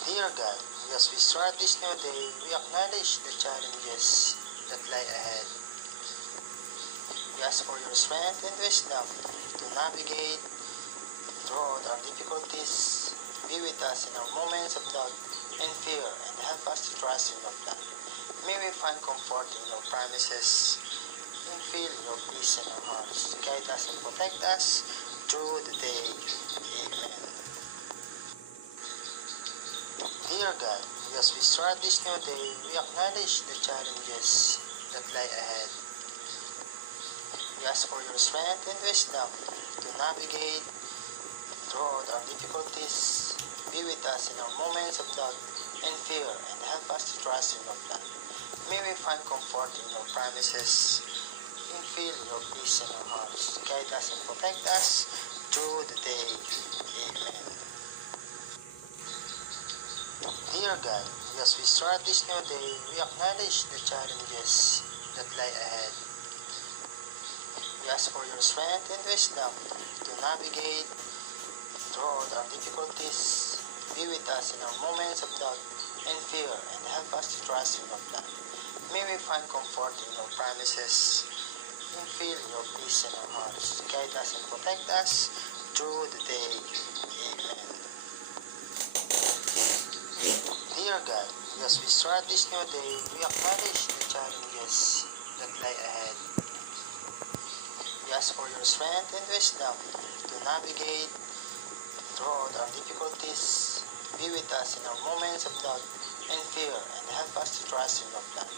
Dear God, as we start this new day, we acknowledge the challenges that lie ahead. We ask for your strength and wisdom to navigate through our difficulties. Be with us in our moments of doubt and fear, and help us to trust in your plan. May we find comfort in your promises and feel your peace in our hearts. Guide us and protect us through the day. Amen. Dear God, as we start this new day, we acknowledge the challenges that lie ahead. We ask for your strength and wisdom to navigate through our difficulties. Be with us in our moments of doubt and fear, and help us to trust in your plan. May we find comfort in your promises and feel your peace in our hearts. Guide us and protect us through the day. Amen. Dear God, as we start this new day, we acknowledge the challenges that lie ahead. We ask for your strength and wisdom to navigate through our difficulties. Be with us in our moments of doubt and fear, and help us to trust in your plan. May we find comfort in your promises and feel your peace in our hearts. Guide us and protect us through the day. Amen. Dear God, as we start this new day, we acknowledge the challenges that lie ahead. We ask for your strength and wisdom to navigate through our difficulties. Be with us in our moments of doubt and fear, and help us to trust in your plan.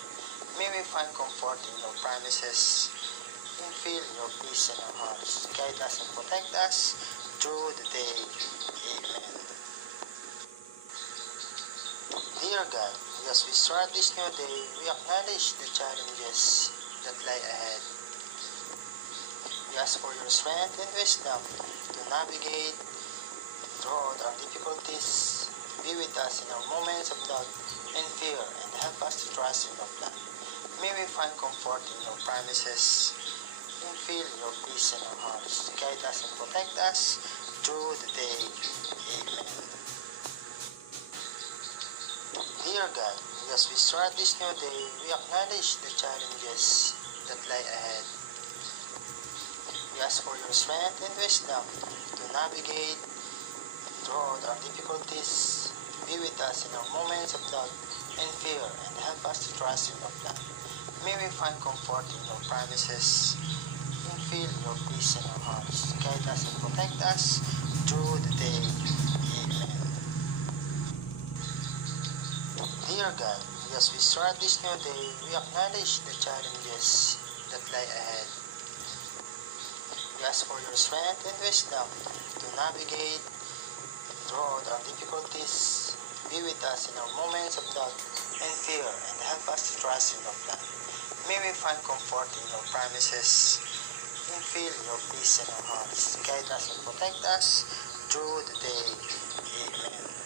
May we find comfort in your promises and feel your peace in our hearts. Guide us and protect us through the day. Amen. Dear God, as we start this new day, we acknowledge the challenges that lie ahead. We ask for your strength and wisdom to navigate through our difficulties. Be with us in our moments of doubt and fear, and help us to trust in your plan. May we find comfort in your promises and feel your peace in our hearts. Guide us and protect us through the day. Amen. Dear God, as we start this new day, we acknowledge the challenges that lie ahead. We ask for your strength and wisdom to navigate through our difficulties. Be with us in our moments of doubt and fear, and help us to trust in your plan. May we find comfort in your promises and feel your peace in our hearts. Guide us and protect us through the day. Amen. Dear God, as we start this new day, we acknowledge the challenges that lie ahead. We ask for your strength and wisdom to navigate through our difficulties. Be with us in our moments of doubt and fear, and help us to trust in your plan. May we find comfort in your promises and feel your peace in our hearts. Guide us and protect us through the day. Amen.